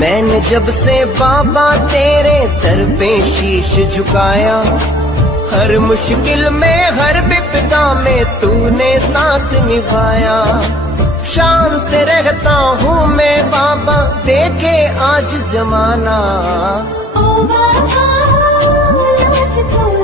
मैंने जब से बाबा तेरे दर पे शीश झुकाया, हर मुश्किल में हर विपदा में तूने साथ निभाया। शान से रहता हूँ मैं बाबा, देखे आज जमाना। ओ बाबा मुझको